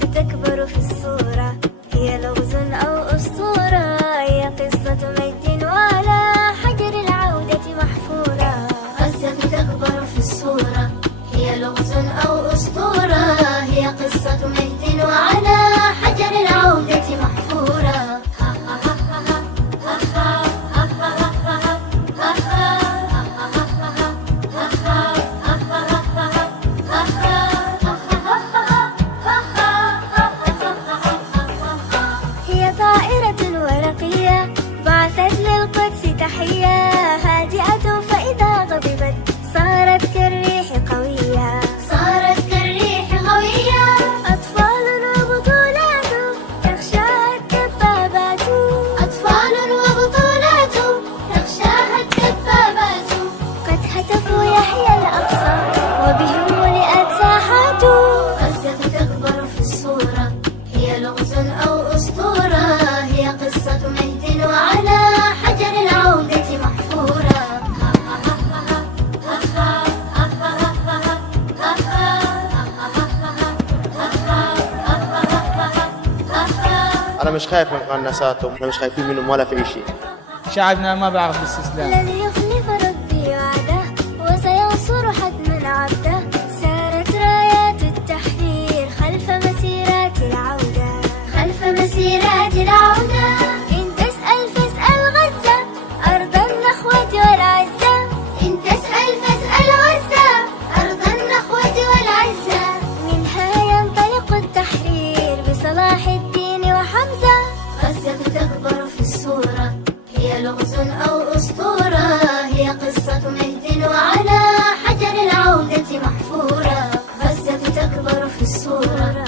تكبر في الصورة، هي لغز أو أسطورة، هي قصة مجد وعلى حجر العودة محفورة. غزة تكبر في الصورة، هي لغز أو أسطورة، هي قصة مجد وعلى حجر العودة محفورة. هي طائرة ورقية بعثت للقدس تحية، هادئة فإذا غضبت صارت كالريح قوية. صارت كالريح قوية. أطفال وبطولات تخشاها الدبابات، أطفال وبطولات تخشاها الدبابات. قد هتفوا يحيى الأقصى وبهم ملئت ساحات. غزة تكبر في الصورة، هي لغز أو أسطورة، هي قصة مجد وعلى حجر العودة محفورة. أنا مش خايف من قناصاتهم، احنا مش خايفين منهم ولا في شيء. شعبنا ما بيعرف بالاستسلام. لن يخلف ربي وعده وسينصر حتما عبده، سارت رايات التحرير خلف مسيرات العودة. خلف مسيرات العودة. إن تسأل فاسأل غزة أرض النخوة والعزة. إن تسأل فاسأل غزة أرض النخوة والعزة. منها ينطلق التحرير بصلاح الدين وحمزة. غزة تكبر في الصورة، هي لغز أو أسطورة، هي قصة مجد وعلى حجر العودة محفورة. غزة تكبر في الصورة.